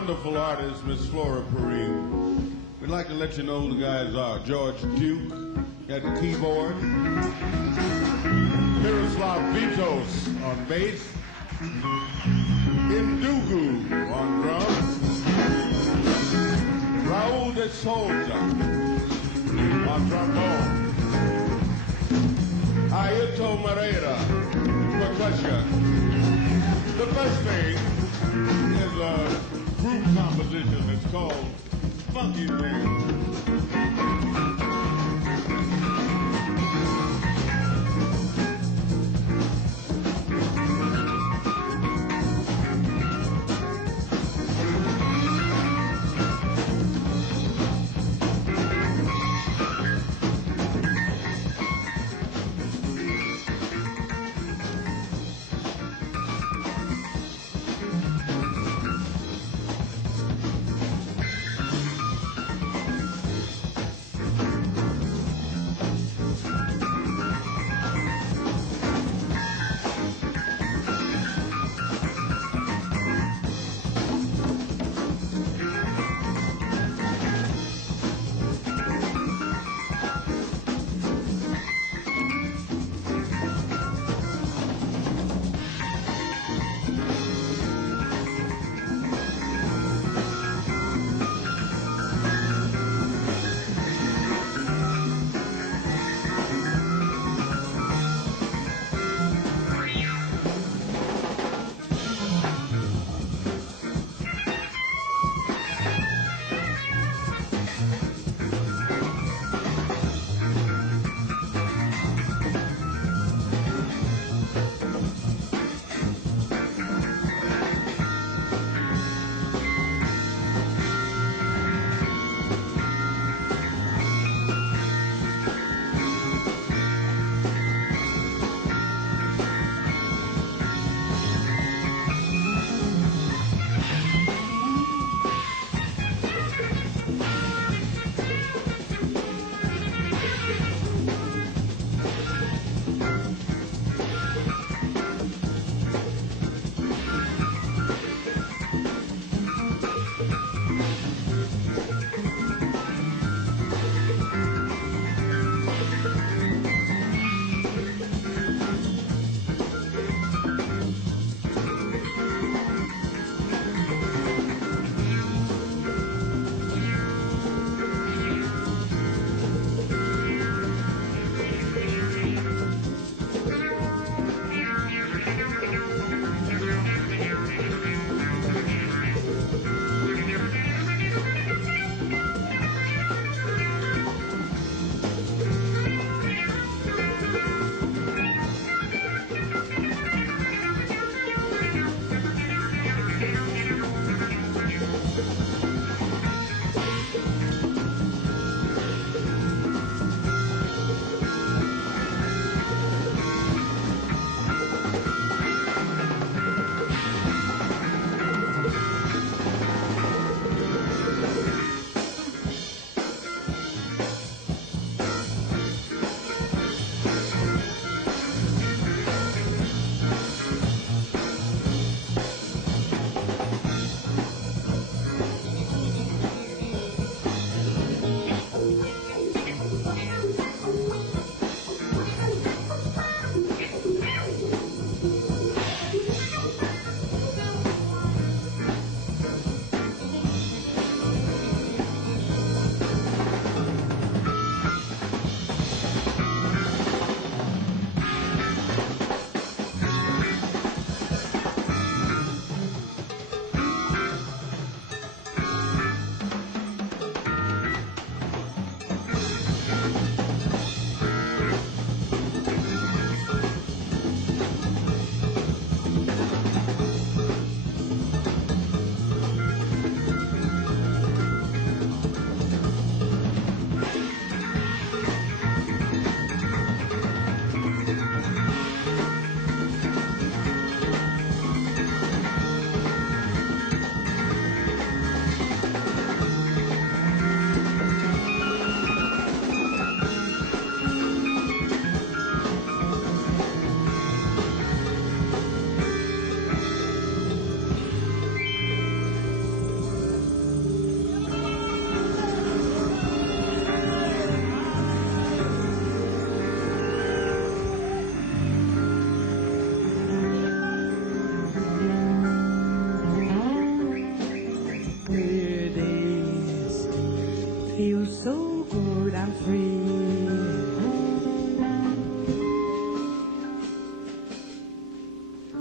wonderful artist, Miss Flora Purim. We'd like to let you know who the guys are. George Duke at the keyboard. Miroslav Vitous on bass. Ndugu on drums. Raul De Souza on trombone. Airto Moreira, percussion. The first thing is a group composition. It's called Funky Thing.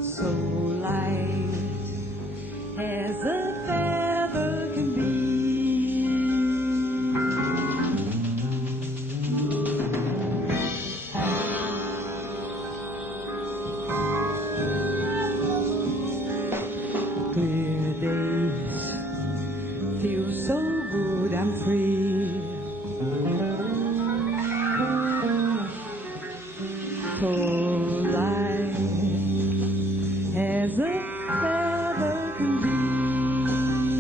so light as a feather can be. Clear days feel so good, I'm free. So light as a feather can be.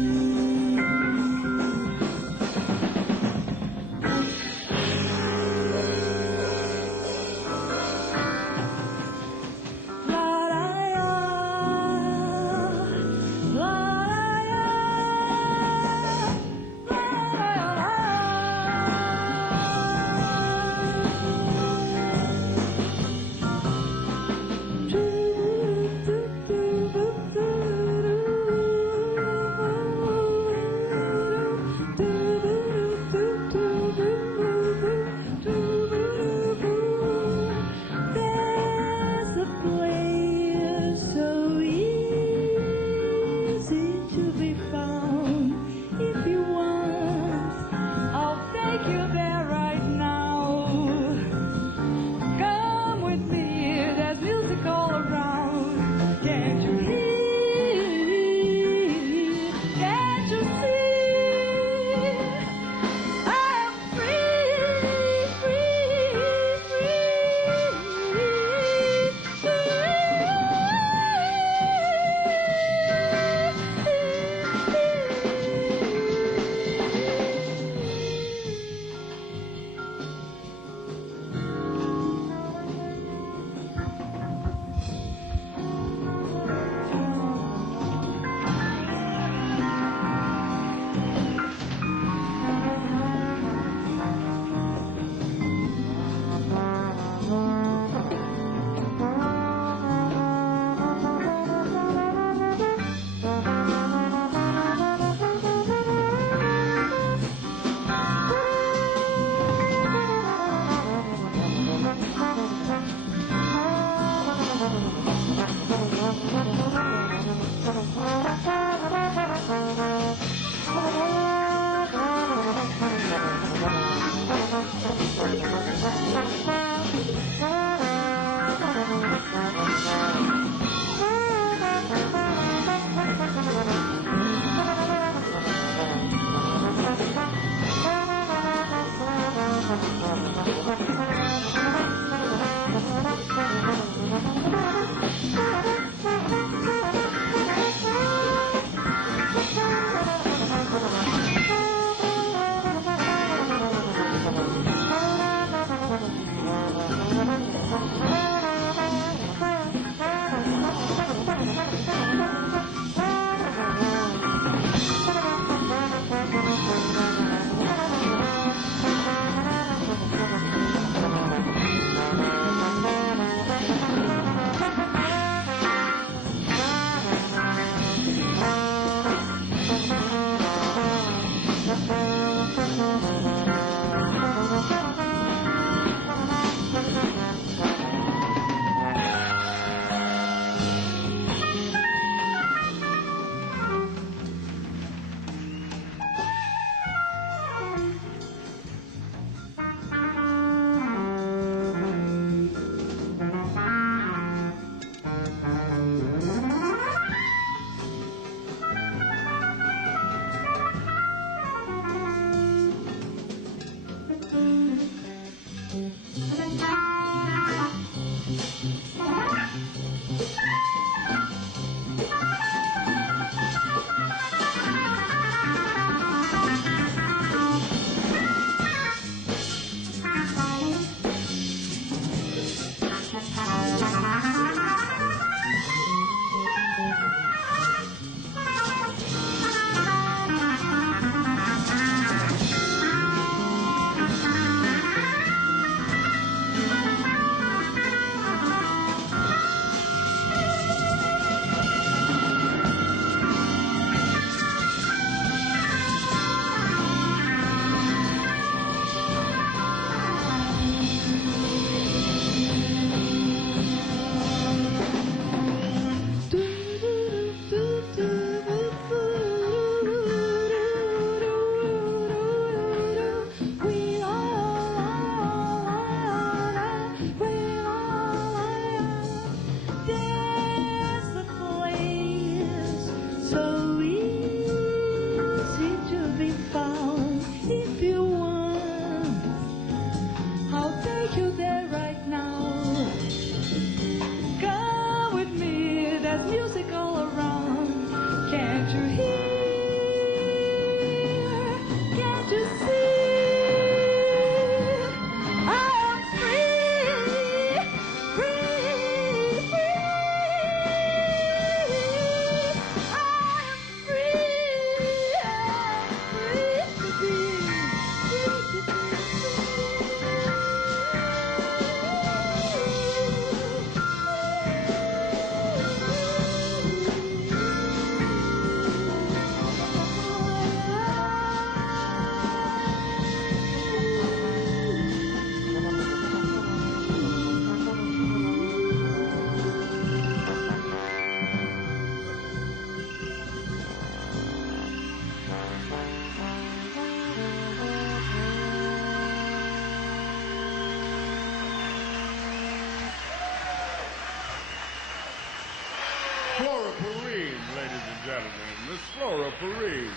Purim, ladies and gentlemen. Miss Flora Purim.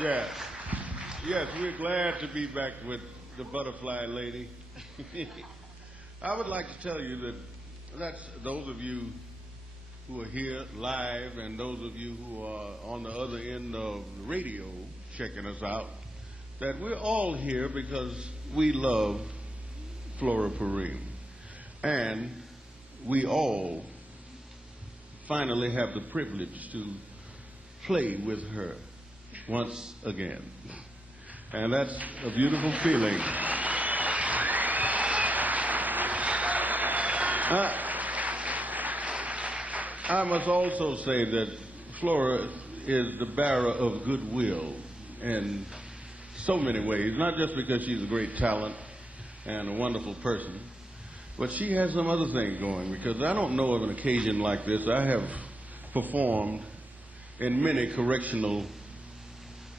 Yes. Yes, we're glad to be back with the butterfly lady. I would like to tell you that that's those of you who are here live and those of you who are on the other end of the radio checking us out, that we're all here because we love Flora Purim. And we all finally have the privilege to play with her once again. And that's a beautiful feeling. I must also say that Flora is the bearer of goodwill in so many ways, not just because she's a great talent and a wonderful person, but she has some other things going, because I don't know of an occasion like this. I have performed in many correctional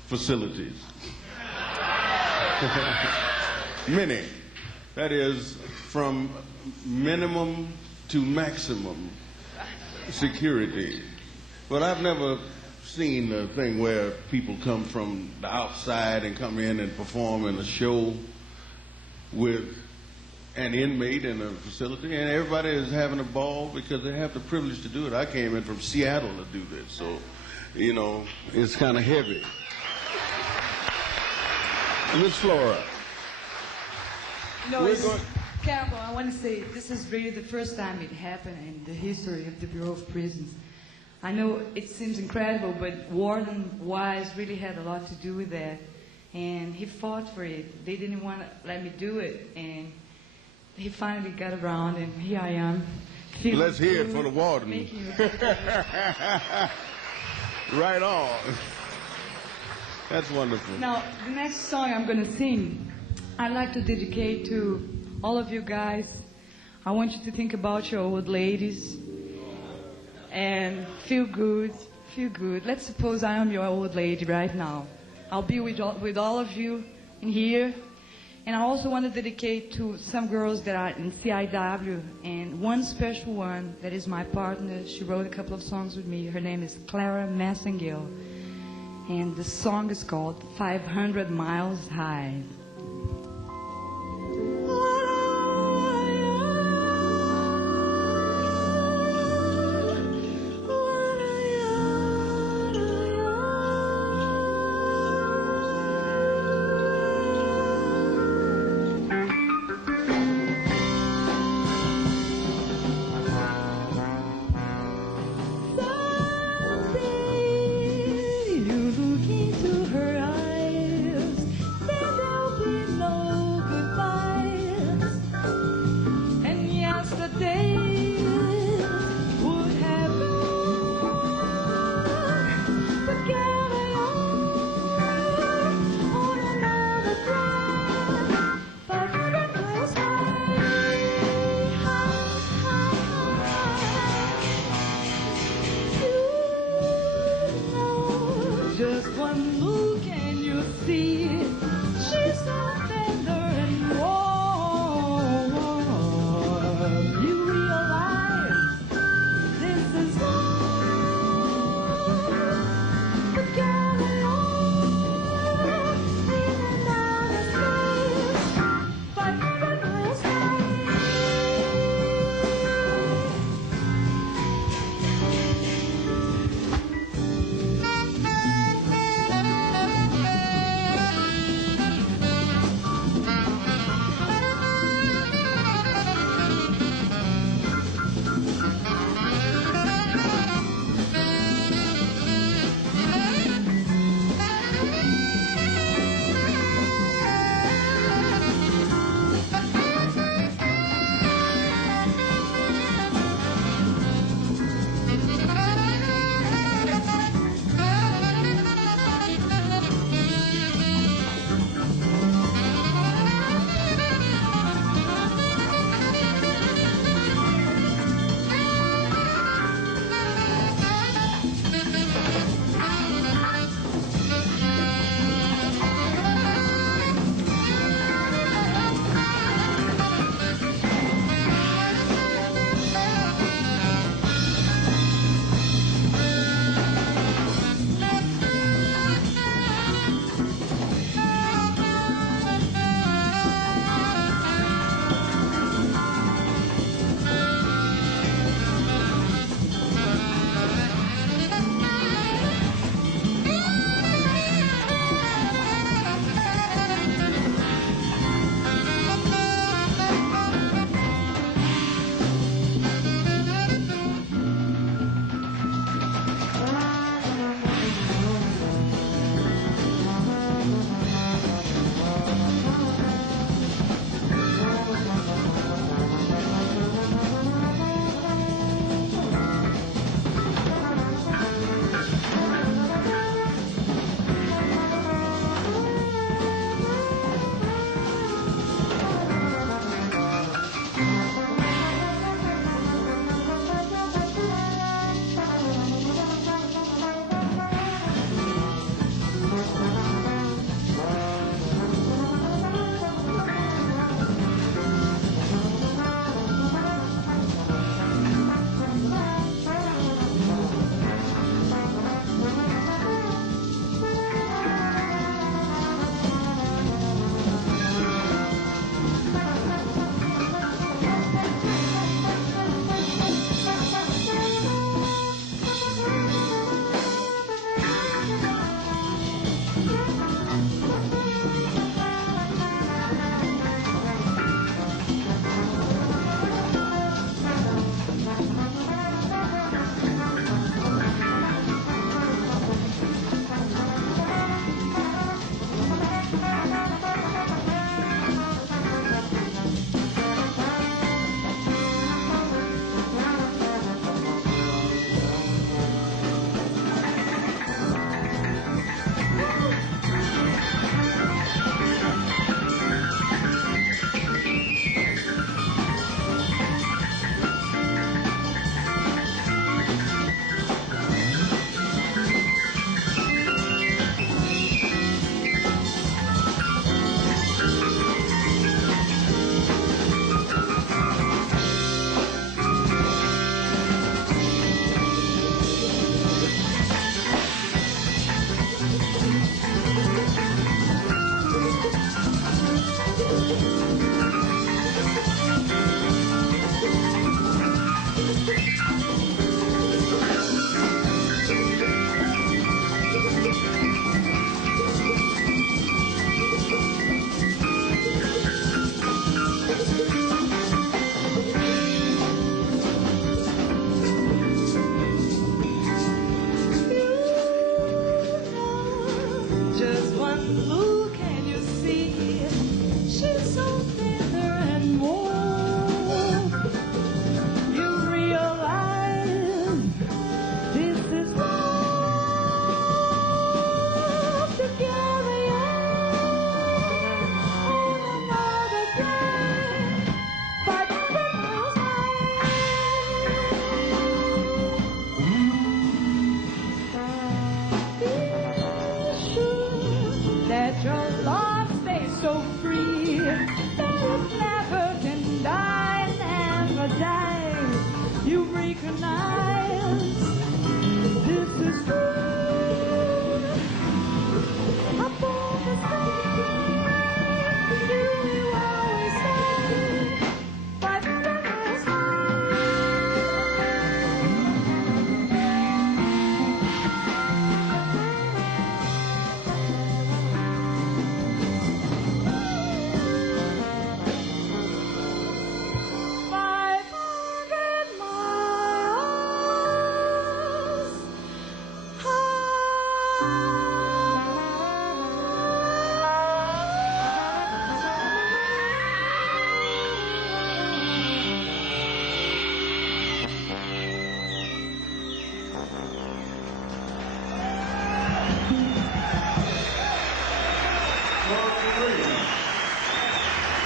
facilities. Many. That is, from minimum to maximum security. But I've never seen a thing where people come from the outside and come in and perform in a show with an inmate in a facility, and everybody is having a ball because they have the privilege to do it. I came in from Seattle to do this, so, you know, it's kind of heavy. Miss Flora. No, Cannonball, I want to say this is really the first time it happened in the history of the Bureau of Prisons. I know it seems incredible, but Warden Wise really had a lot to do with that. And he fought for it. They didn't want to let me do it. And he finally got around, and here I am. Let's hear it for the warden. Right on. That's wonderful. Now, the next song I'm going to sing, I'd like to dedicate to all of you guys. I want you to think about your old ladies and feel good, feel good. Let's suppose I am your old lady right now. I'll be with all of you in here. And I also want to dedicate to some girls that are in CIW, and one special one that is my partner. She wrote a couple of songs with me. Her name is Clara Massengale. And the song is called 500 Miles High.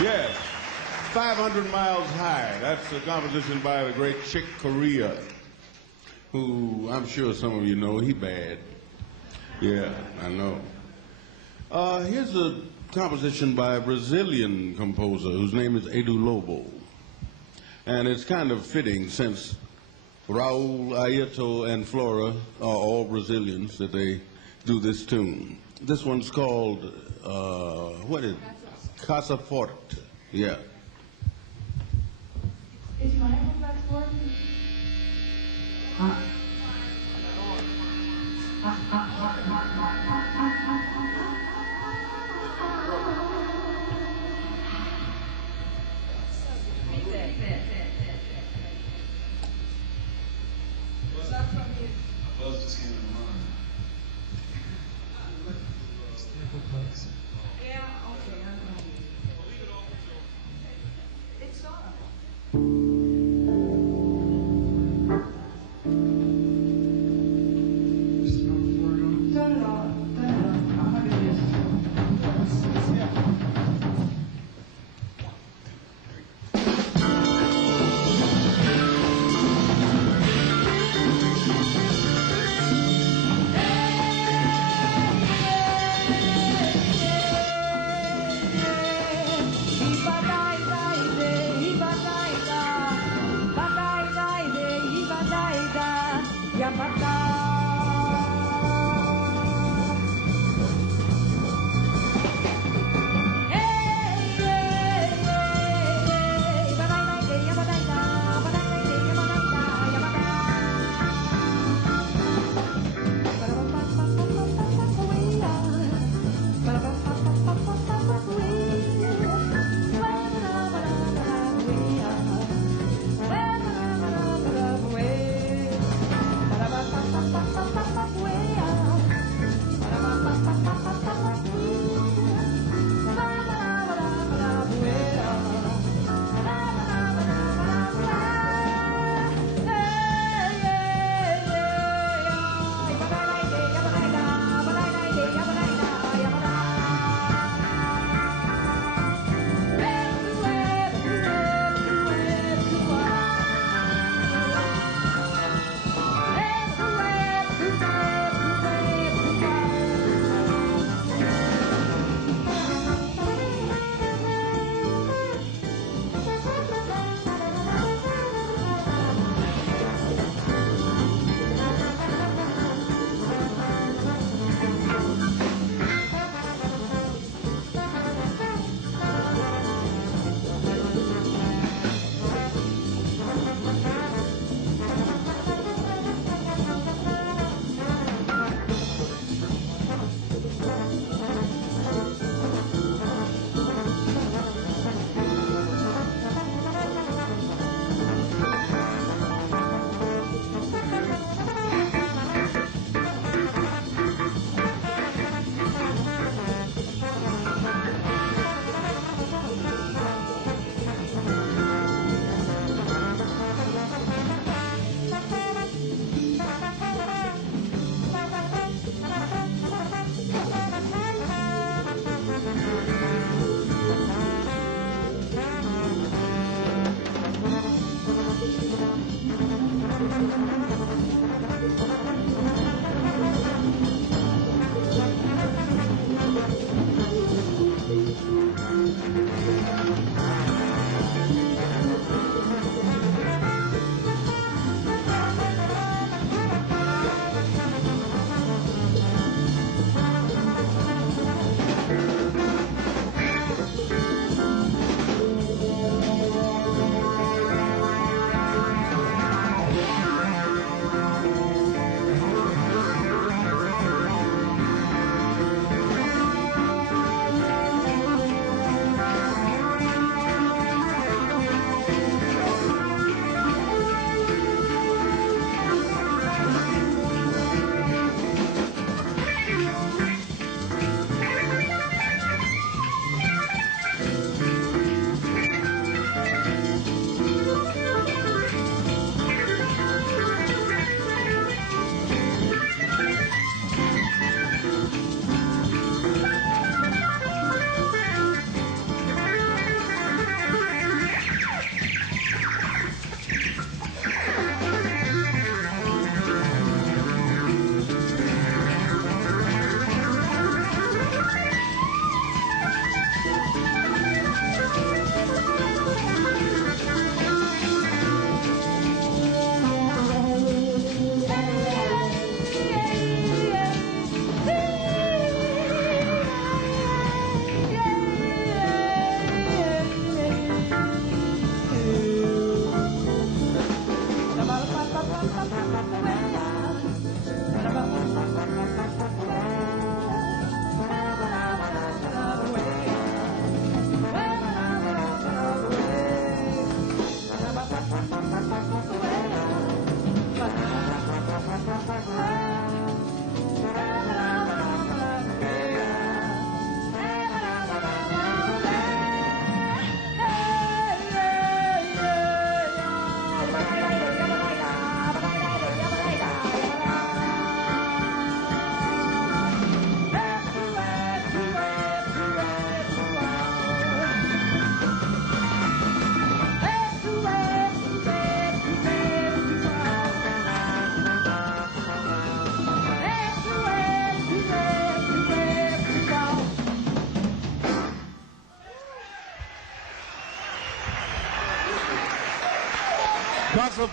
Yes, 500 Miles High. That's a composition by the great Chick Corea, who I'm sure some of you know. He bad. Yeah, I know. Here's a composition by a Brazilian composer whose name is Airto. And it's kind of fitting since Raul, Airto, and Flora are all Brazilians that they do this tune. This one's called, what is it? Casa Forte. Yeah. Is my iPhone working?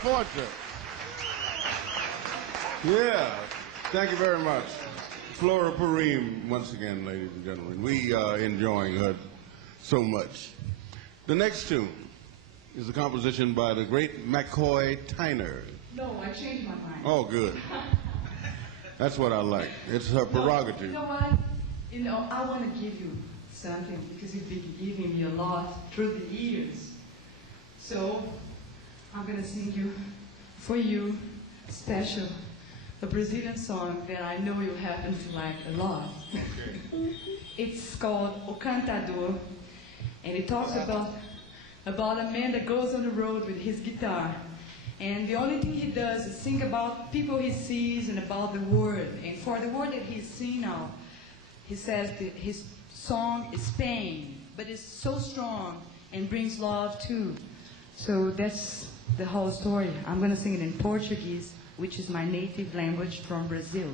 Fortune. Yeah, thank you very much. Flora Purim, once again, ladies and gentlemen. We are enjoying her so much. The next tune is a composition by the great McCoy Tyner. No, I changed my mind. Oh, good. That's what I like. It's her prerogative. You know what? I want to give you something because you've been giving me a lot through the years. So I'm going to sing for you special, a Brazilian song that I know you happen to like a lot. Okay. It's called O Cantador, and it talks about a man that goes on the road with his guitar. And the only thing he does is sing about people he sees and about the world. And for the world that he's seeing now, he says that his song is pain, but it's so strong and brings love too. So that's the whole story. I'm going to sing it in Portuguese, which is my native language from Brazil.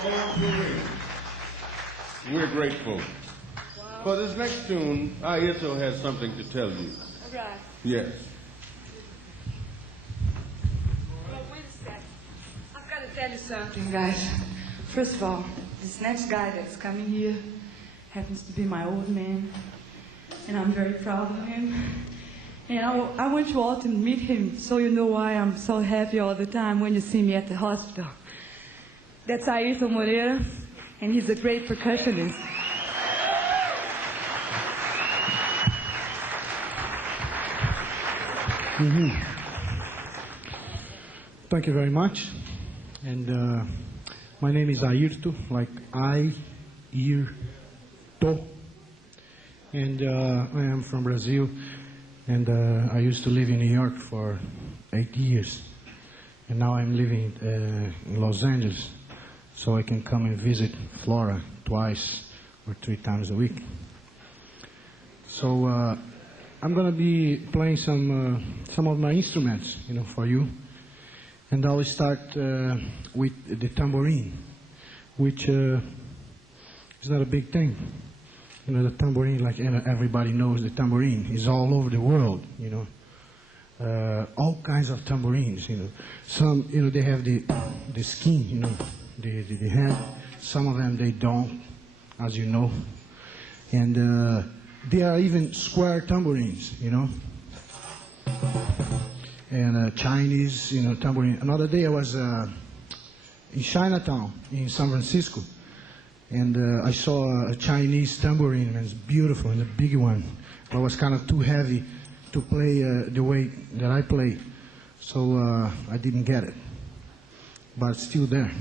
Flora Purim. We're grateful. For this next tune, Airto has something to tell you. All right. Yes. Well, wait a sec. I've got to tell you something, guys. First of all, this next guy that's coming here happens to be my old man, and I'm very proud of him. And I want you all to meet him so you know why I'm so happy all the time when you see me at the hospital. That's Airto Moreira, and he's a great percussionist. Mm-hmm. Thank you very much. And my name is Airto, like Airto. And I am from Brazil. And I used to live in New York for 8 years. And now I'm living in Los Angeles. So I can come and visit Flora twice or 3 times a week. So I'm going to be playing some of my instruments, for you. And I'll start with the tambourine, which is not a big thing. The tambourine, like everybody knows, the tambourine is all over the world, all kinds of tambourines, Some, they have the skin, the head. Some of them, they don't, as you know. And there are even square tambourines, And Chinese, tambourine. Another day I was in Chinatown in San Francisco. And I saw a Chinese tambourine, and it's beautiful, and a big one. But it was kind of too heavy to play the way that I play. So I didn't get it. But it's still there.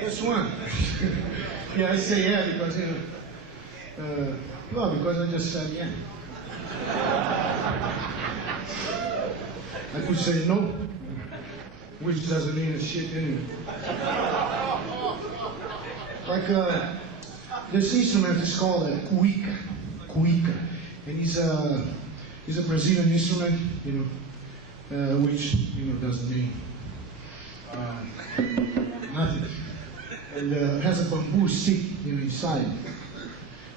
This one. Yeah, I say yeah because, no, because I just said yeah. I could say no, which doesn't mean a shit anyway. Like, this instrument is called a cuica, and it's a Brazilian instrument, which, doesn't mean nothing. And has a bamboo stick inside,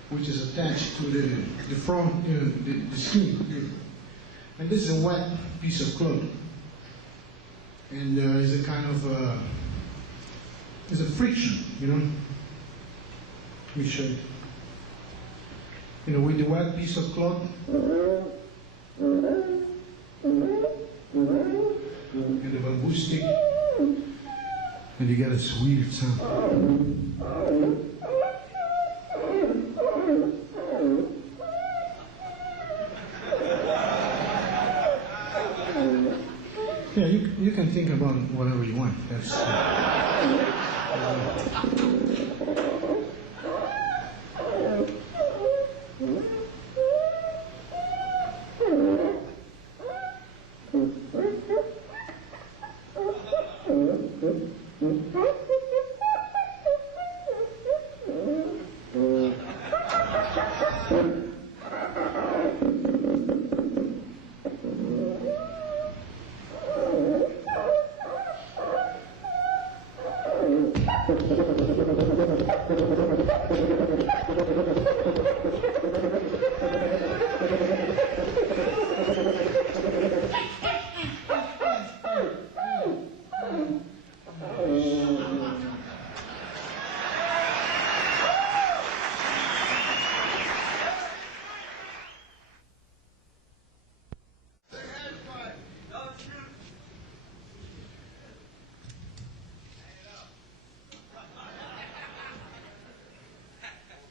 which is attached to the front, the skin. And this is a wet piece of cloth. And it's a kind of, it's a friction, Let me show you. With the wet piece of cloth, and the bamboo stick, and you get this weird sound. Yeah, you can think about whatever you want. That's.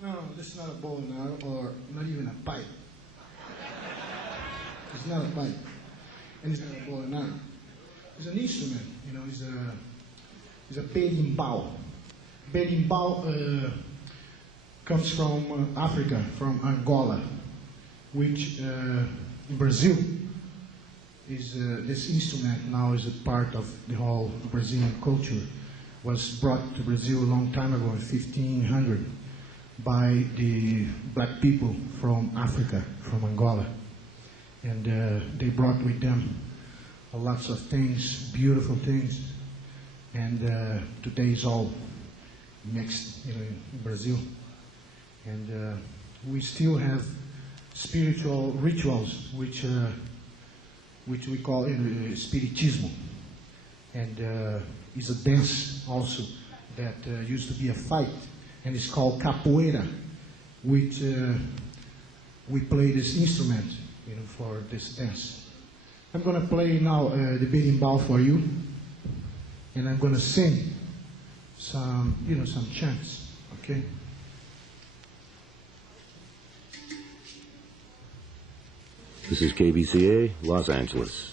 No, this is not a bow and arrow, or not even a pipe. It's not a pipe, and it's not a bow and arrow. It's an instrument, you know. It's a berimbau. Berimbau comes from Africa, from Angola, which in Brazil is this instrument now is a part of the whole Brazilian culture. Was brought to Brazil a long time ago, in 1500. By the black people from Africa, from Angola. And they brought with them lots of things, beautiful things. And today is all mixed, you know, in Brazil. And we still have spiritual rituals, which we call spiritismo. And is a dance also that used to be a fight. And it's called capoeira, which we play this instrument, you know, for this dance. I'm going to play now the berimbau for you, and I'm going to sing some, you know, some chants, okay? This is KBCA, Los Angeles.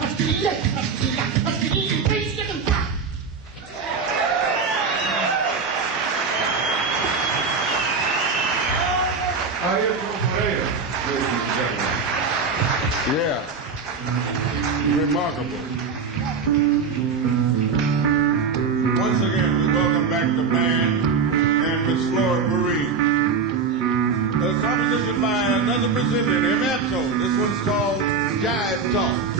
Asquililla, Yeah. Remarkable. Once again, we welcome back the band and Miss Flora Purim. A composition by another Brazilian, Airto. This one's called Jive Talk.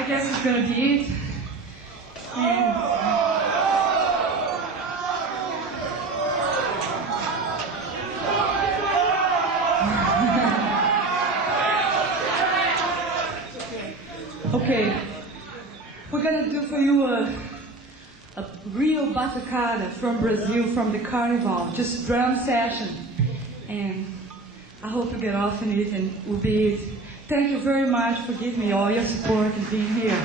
I guess it's gonna be it. And okay, we're gonna do for you a real batucada from Brazil, from the Carnival, just drum session. And I hope you get off in it and will be it. Thank you very much for giving me all your support and being here.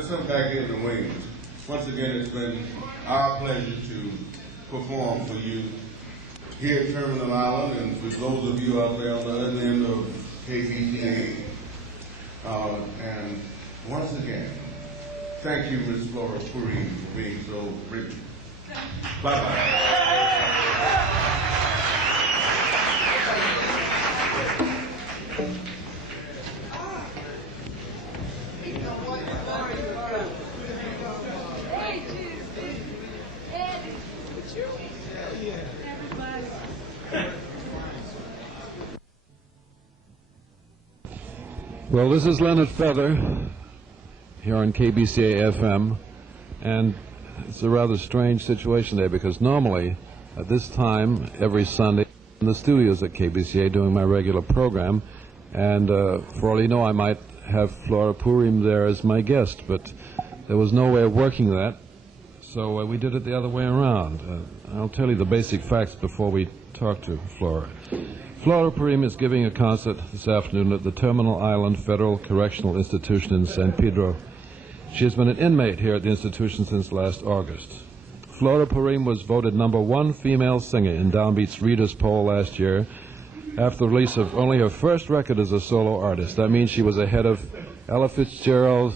there's some back in the wings. Once again, it's been our pleasure to perform for you here at Terminal Island, and for those of you out there on the other end of KBCA. And once again, thank you, Ms. Flora Purim, for being so brilliant. Bye-bye. Well, this is Leonard Feather here on KBCA FM, and it's a rather strange situation there because normally at this time every Sunday in the studios at KBCA doing my regular program, and for all you know I might have Flora Purim there as my guest, but there was no way of working that, so we did it the other way around. I'll tell you the basic facts before we talk to Flora. Flora Purim is giving a concert this afternoon at the Terminal Island Federal Correctional Institution in San Pedro. She has been an inmate here at the institution since last August. Flora Purim was voted #1 female singer in Downbeat's Readers' Poll last year after the release of only her first record as a solo artist. That means she was ahead of Ella Fitzgerald,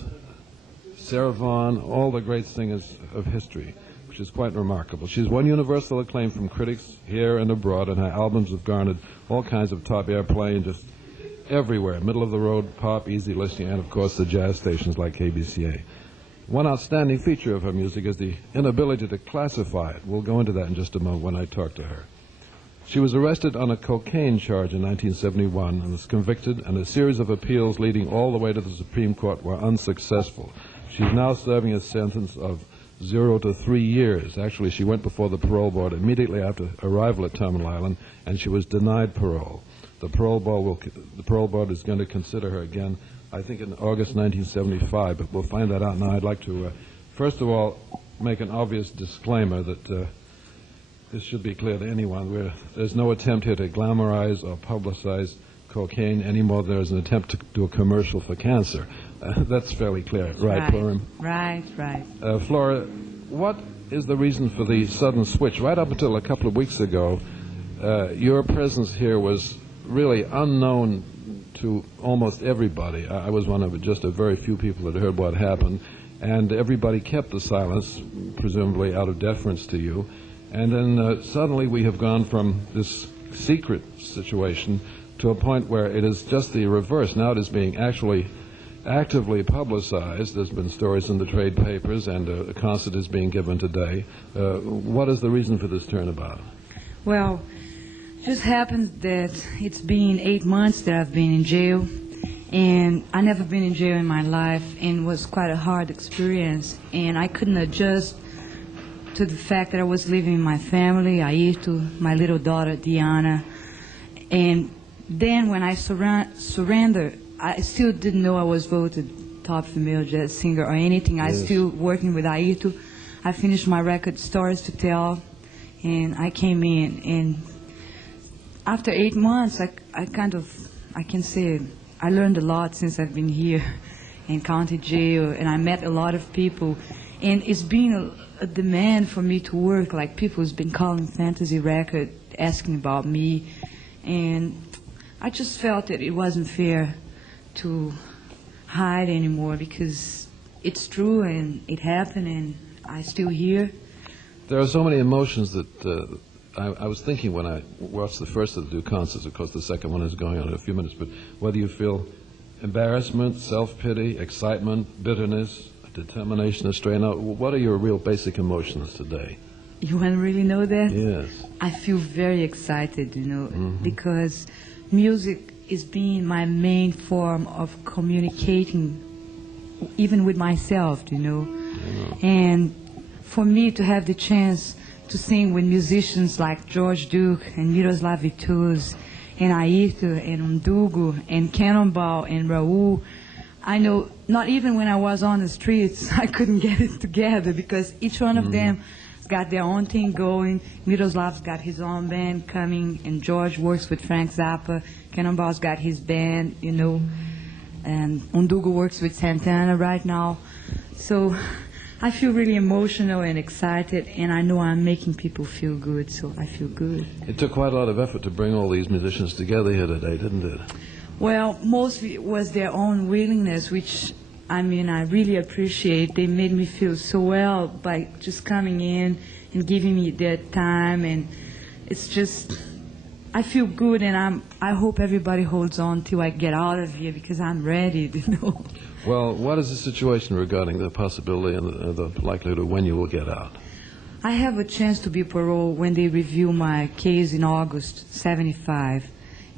Sarah Vaughan, all the great singers of history, which is quite remarkable. She's won universal acclaim from critics here and abroad, and her albums have garnered all kinds of top airplay and just everywhere, middle-of-the-road pop, easy listening, and, of course, the jazz stations like KBCA. One outstanding feature of her music is the inability to classify it. We'll go into that in just a moment when I talk to her. She was arrested on a cocaine charge in 1971 and was convicted, and a series of appeals leading all the way to the Supreme Court were unsuccessful. She's now serving a sentence of 0 to 3 years. Actually, she went before the parole board immediately after arrival at Terminal Island, and she was denied parole. The parole board is going to consider her again, I think, in August 1975, but we'll find that out now. I'd like to, first of all, make an obvious disclaimer that this should be clear to anyone. There's no attempt here to glamorize or publicize cocaine any more than there's an attempt to do a commercial for cancer. That's fairly clear. That's right, Purim? Right. Flora, what is the reason for the sudden switch? Right up until a couple of weeks ago, your presence here was really unknown to almost everybody. I was one of just a very few people that heard what happened, and everybody kept the silence, presumably out of deference to you. And then suddenly we have gone from this secret situation to a point where it is just the reverse. Now it is being actually actively publicized. There's been stories in the trade papers, and a concert is being given today. What is the reason for this turnabout? Well, it just happens that it's been 8 months that I've been in jail, and I never been in jail in my life, and it was quite a hard experience, and I couldn't adjust to the fact that I was living with my family, Airto, my little daughter, Diana, and then when I surrendered, I still didn't know I was voted top female jazz singer or anything. I was still working with Airto. I finished my record, Stories to Tell, and I came in. And after 8 months, I can say I learned a lot since I've been here in county jail, and I met a lot of people. And it's been a demand for me to work. Like, people has been calling Fantasy Record, asking about me. And I just felt that it wasn't fair to hide anymore, because it's true and it happened and I'm still here. There are so many emotions that I was thinking when I watched the first of the two concerts. Of course, the second one is going on in a few minutes, but whether you feel embarrassment, self-pity, excitement, bitterness, determination, strain, what are your real basic emotions today? You want to really know that? Yes. I feel very excited, because music is being my main form of communicating, even with myself, And for me to have the chance to sing with musicians like George Duke and Miroslav Vitous and Airto and Ndugu and Cannonball and Raul, I know not even when I was on the streets, I couldn't get it together, because each one of them got their own thing going. Miroslav's got his own band coming, and George works with Frank Zappa. Cannonball's got his band, and Ndugu works with Santana right now. So I feel really emotional and excited, and I know I'm making people feel good, so I feel good. It took quite a lot of effort to bring all these musicians together here today, didn't it? Well, mostly it was their own willingness, which, I mean, I really appreciate. They made me feel so well by just coming in and giving me their time, and it's just, I feel good, and I hope everybody holds on till I get out of here, because I'm ready, you know. Well, what is the situation regarding the possibility and the likelihood of when you will get out? I have a chance to be paroled when they review my case in August 75,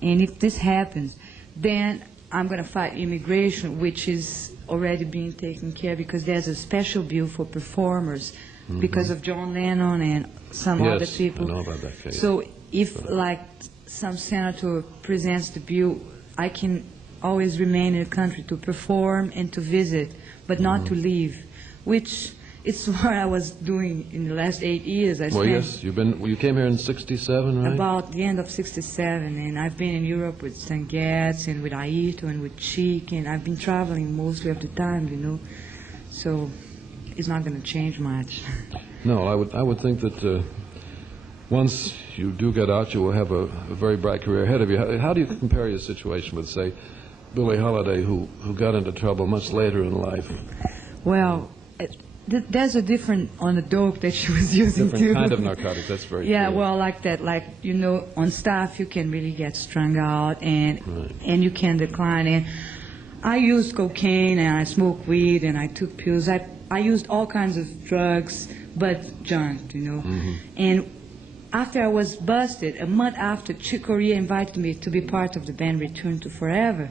and if this happens, then I'm going to fight immigration, which is already being taken care of, because there's a special bill for performers because of John Lennon and some other people. Yes, I know about that case. So if, like, some senator presents the bill, I can always remain in the country to perform and to visit, but not to leave, which is what I was doing in the last 8 years. Well, yes, you came here in '67, right? About the end of '67, and I've been in Europe with St. Getz and with Airto and with Chic, and I've been traveling mostly of the time, you know. So it's not going to change much. No, I would think that once you do get out, you will have a very bright career ahead of you. How do you compare your situation with, say, Billie Holiday, who got into trouble much later in life? Well, there's a different on the dope that she was using Different too. kind of narcotic, that's very Yeah, clear. well, like that, like, you know, on staff you can really get strung out, and you can decline. And I used cocaine, and I smoked weed, and I took pills. I used all kinds of drugs, but junk, you know. And after I was busted, a month after, Chick Corea invited me to be part of the band Return to Forever.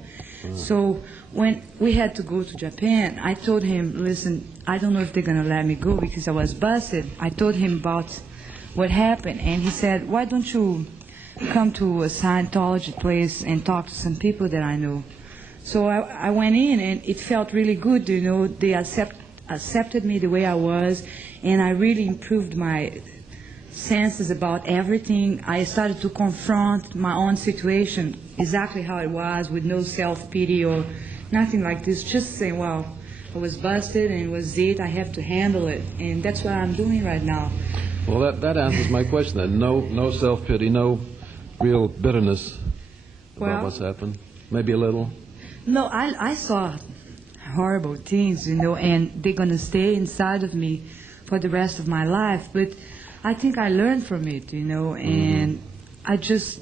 So when we had to go to Japan, I told him, listen, I don't know if they're going to let me go because I was busted. I told him about what happened, and he said, why don't you come to a Scientology place and talk to some people that I know? So I went in, and it felt really good, you know. They accepted me the way I was, and I really improved my senses about everything. I started to confront my own situation exactly how it was, with no self-pity or nothing like this, just saying, well, I was busted and it was it, I have to handle it, and that's what I'm doing right now. Well, that answers my question then. No self-pity, no real bitterness about what's happened? Maybe a little? No, I saw horrible things, you know, and they're going to stay inside of me for the rest of my life, but I think I learned from it, you know, and I just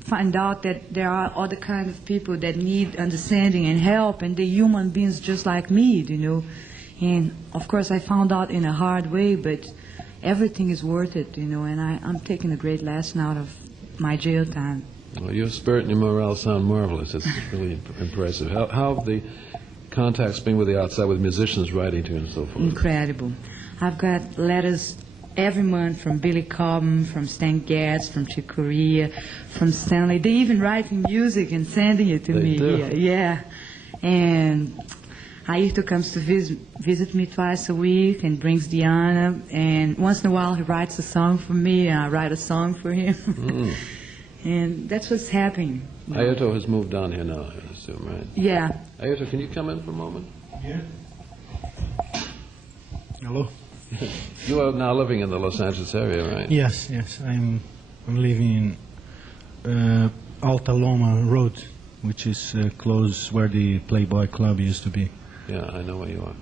find out that there are other kind of people that need understanding and help, and they're human beings just like me, you know. And of course I found out in a hard way, but everything is worth it, you know, and I'm taking a great lesson out of my jail time. Well, your spirit and your morale sound marvelous. It's really impressive. How have the contacts been with the outside, with musicians writing to you and so forth? Incredible. I've got letters every month from Billy Cobham, from Stan Getz, from Chick Corea, from Stanley. They even writing music and sending it to me. Do? Yeah. And Airto comes to visit me twice a week and brings Diana. And once in a while he writes a song for me, and I write a song for him. And that's what's happening. Airto has moved on here now, I assume, right? Yeah. Airto, can you come in for a moment? Yeah. Hello. You are now living in the Los Angeles area, right? Yes. I'm living in Alta Loma Road, which is close where the Playboy Club used to be. Yeah, I know where you are.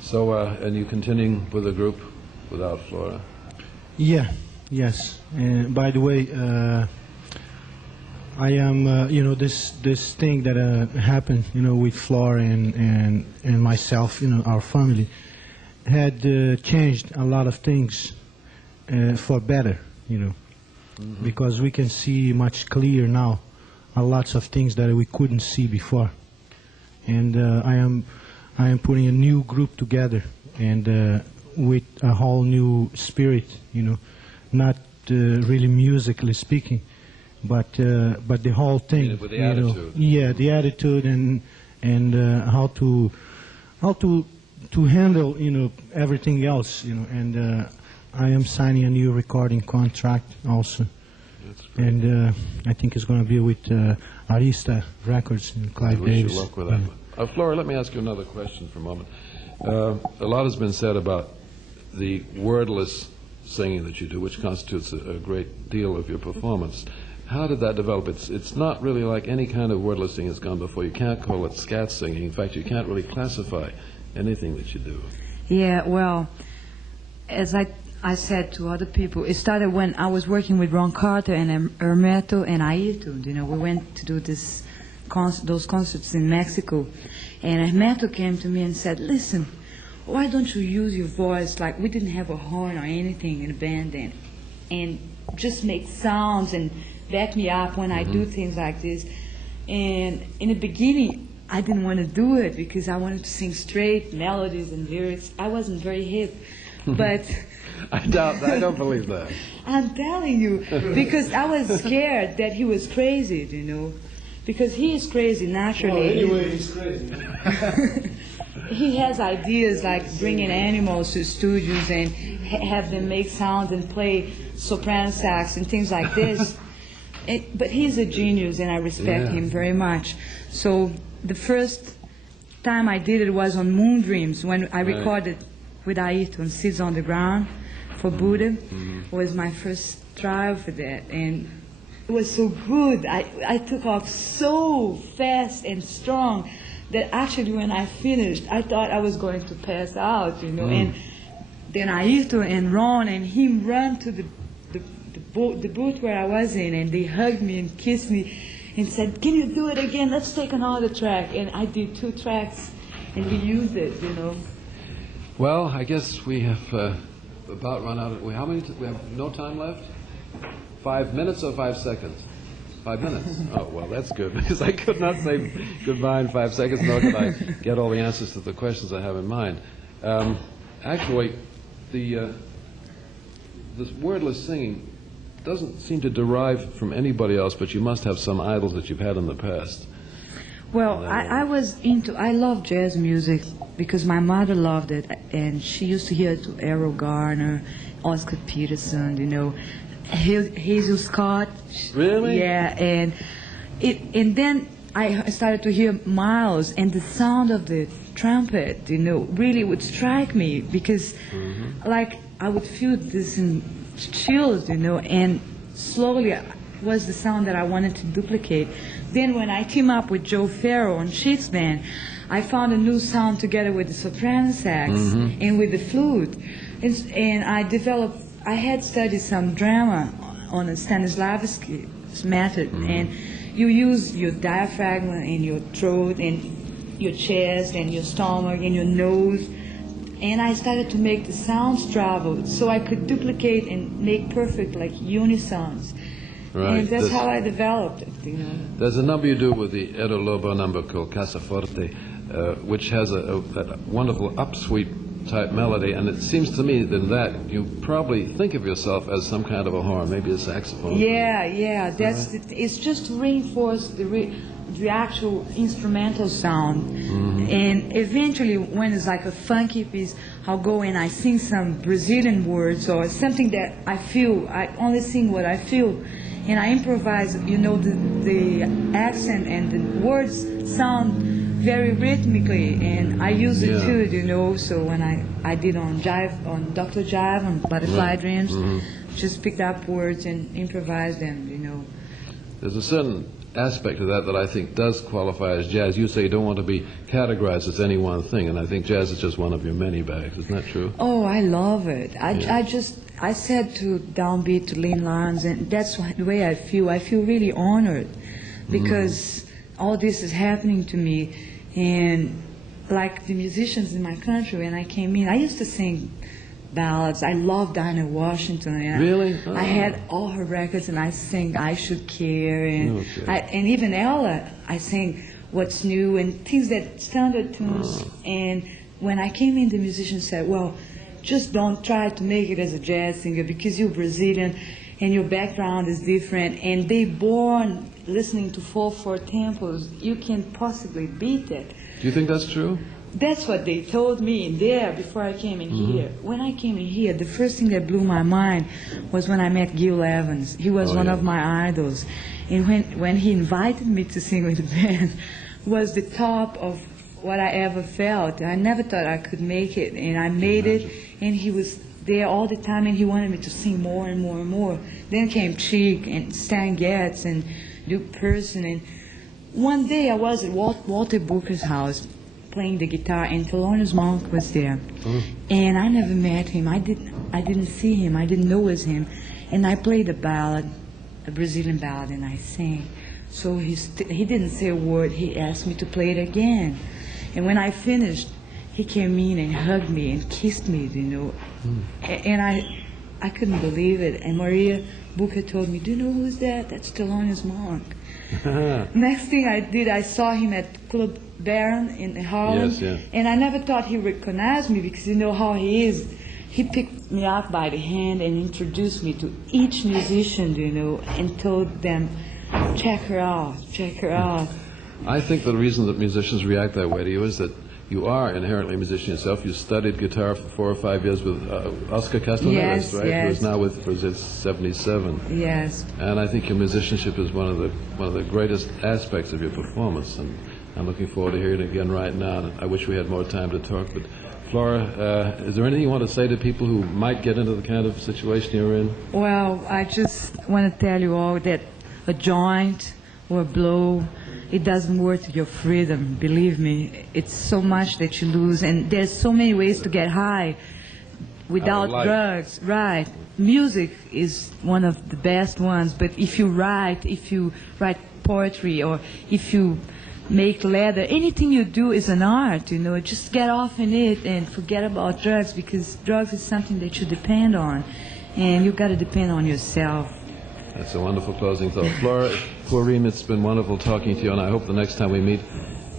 So, and you continuing with the group without Flora? Yeah. Yes. By the way, I am, you know, this thing that happened, you know, with Flora and myself, you know, our family, had changed a lot of things for better, you know, because we can see much clearer now, lots of things that we couldn't see before. And I am putting a new group together, and with a whole new spirit, you know, not really musically speaking, but the whole thing, with the you attitude. know, yeah, the attitude and how to handle, you know, everything else, you know, and I am signing a new recording contract also. That's great. And I think it's going to be with Arista Records and Clive I wish Davis. you luck with that one. Flora, let me ask you another question for a moment. A lot has been said about the wordless singing that you do, which constitutes a great deal of your performance. How did that develop? It's not really like any kind of wordless singing that's gone before. You can't call it scat singing. In fact, you can't really classify anything that you do. Yeah, well, as I said to other people, it started when I was working with Ron Carter and Hermeto and Airto. You know, we went to do those concerts in Mexico, and Hermeto came to me and said, "Listen, why don't you use your voice? Like, we didn't have a horn or anything in the band then, and just make sounds and back me up when I do things like this." And in the beginning, I didn't want to do it because I wanted to sing straight melodies and lyrics. I wasn't very hip, but I don't believe that. I'm telling you, because I was scared that he was crazy, you know, because he is crazy naturally. Well, anyway, he's crazy. He has ideas like bringing animals to studios and have them make sounds and play soprano sax and things like this. But he's a genius, and I respect him very much. So the first time I did it was on Moon Dreams, when I recorded with Airto on Seeds on the Ground for Buddha. Was my first trial for that, and it was so good. I took off so fast and strong that actually when I finished, I thought I was going to pass out, you know. And then Airto and Ron and him ran to the booth where I was in, and they hugged me and kissed me and said, "Can you do it again? Let's take another track." And I did 2 tracks, and we used it, you know. Well, I guess we have about run out of... How many... we have no time left? 5 minutes or 5 seconds? 5 minutes. Oh, well, that's good, because I could not say goodbye in 5 seconds, nor could I get all the answers to the questions I have in mind. Actually, this wordless singing doesn't seem to derive from anybody else, but you must have some idols that you've had in the past. Well, I love jazz music because my mother loved it, and she used to hear to Errol Garner, Oscar Peterson, you know, Hazel Scott. Really? Yeah, and then I started to hear Miles, and the sound of the trumpet, you know, really would strike me because, like, I would feel this in chills, you know, and slowly was the sound that I wanted to duplicate. Then when I teamed up with Joe Farrow on Chief's band, I found a new sound together with the soprano sax and with the flute. And I had studied some drama on a Stanislavski's method, and you use your diaphragm and your throat and your chest and your stomach and your nose. And I started to make the sounds travel so I could duplicate and make perfect, like, unisons. Right. And that's how I developed it, you know. There's a number you do with the Edo Lobo number called Casaforte, which has a wonderful upsweep type melody, and it seems to me that you probably think of yourself as some kind of a horn, maybe a saxophone. Yeah, that's it's just to reinforce the actual instrumental sound. And eventually, when it's like a funky piece, I'll go and I sing some Brazilian words or something that I feel. I only sing what I feel, and I improvise. You know, the accent and the words sound very rhythmically, and I use it too, you know. So when I did on Dr. Jive, on Butterfly Dreams, just picked up words and improvised them, you know. There's a certain aspect of that I think does qualify as jazz. You say you don't want to be categorized as any one thing, and I think jazz is just one of your many bags. Isn't that true? Oh, I love it. I said to Downbeat, to Lynn Lyons, and that's the way I feel. I feel really honored because all this is happening to me, and like the musicians in my country, when I came in, I used to sing ballads. I love Dinah Washington. And really? I had all her records, and I sang I Should Care, and and even Ella, I sang What's New and things that standard tunes. And when I came in, the musicians said, "Well, just don't try to make it as a jazz singer because you're Brazilian and your background is different, and they born listening to 4/4 tempos. You can't possibly beat that." Do you think that's true? That's what they told me in there before I came in here. When I came in here, the first thing that blew my mind was when I met Gil Evans. He was one of my idols. And when he invited me to sing with the band, was the top of what I ever felt. I never thought I could make it, and I made it, and he was there all the time, and he wanted me to sing more and more and more. Then came Chick and Stan Getz and Duke Person, and one day I was at Walter Booker's house playing the guitar, and Thelonious Monk was there. And I never met him. I didn't see him. I didn't know it was him. And I played a ballad, a Brazilian ballad, and I sang. So he didn't say a word. He asked me to play it again. And when I finished, he came in and hugged me and kissed me, you know. And I couldn't believe it. And Maria Booker told me, "Do you know who's that? That's Thelonious Monk." Next thing I did, I saw him at Club Baron in Harlem. Yes, yeah. And I never thought he recognized me, because you know how he is. He picked me up by the hand and introduced me to each musician, you know, and told them, check her out, check her out. I think the reason that musicians react that way to you is that you are inherently a musician yourself. You studied guitar for 4 or 5 years with Oscar Castanedas, right? Yes. Who is now with Brazil 77. Yes. And I think your musicianship is one of the greatest aspects of your performance. And I'm looking forward to hearing it again right now. And I wish we had more time to talk. But Flora, is there anything you want to say to people who might get into the kind of situation you're in? Well, I just want to tell you all that a joint or a blow, it doesn't worth your freedom. Believe me, it's so much that you lose, and there's so many ways to get high without drugs. Right. Music is one of the best ones, but if you write poetry, or if you make leather, anything you do is an art, you know. Just get off in it and forget about drugs, because drugs is something that you depend on, and you got to depend on yourself. That's a wonderful closing thought. Flora Purim, it's been wonderful talking to you, and I hope the next time we meet,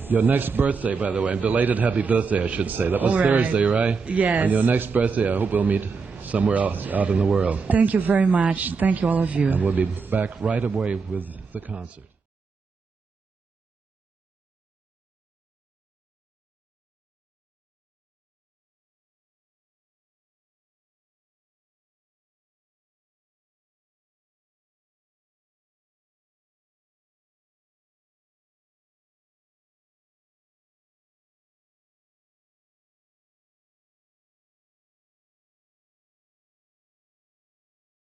your next birthday, by the way, belated happy birthday, I should say. That was Thursday, right? Yes. And your next birthday, I hope we'll meet somewhere else out in the world. Thank you very much. Thank you, all of you. And we'll be back right away with the concert.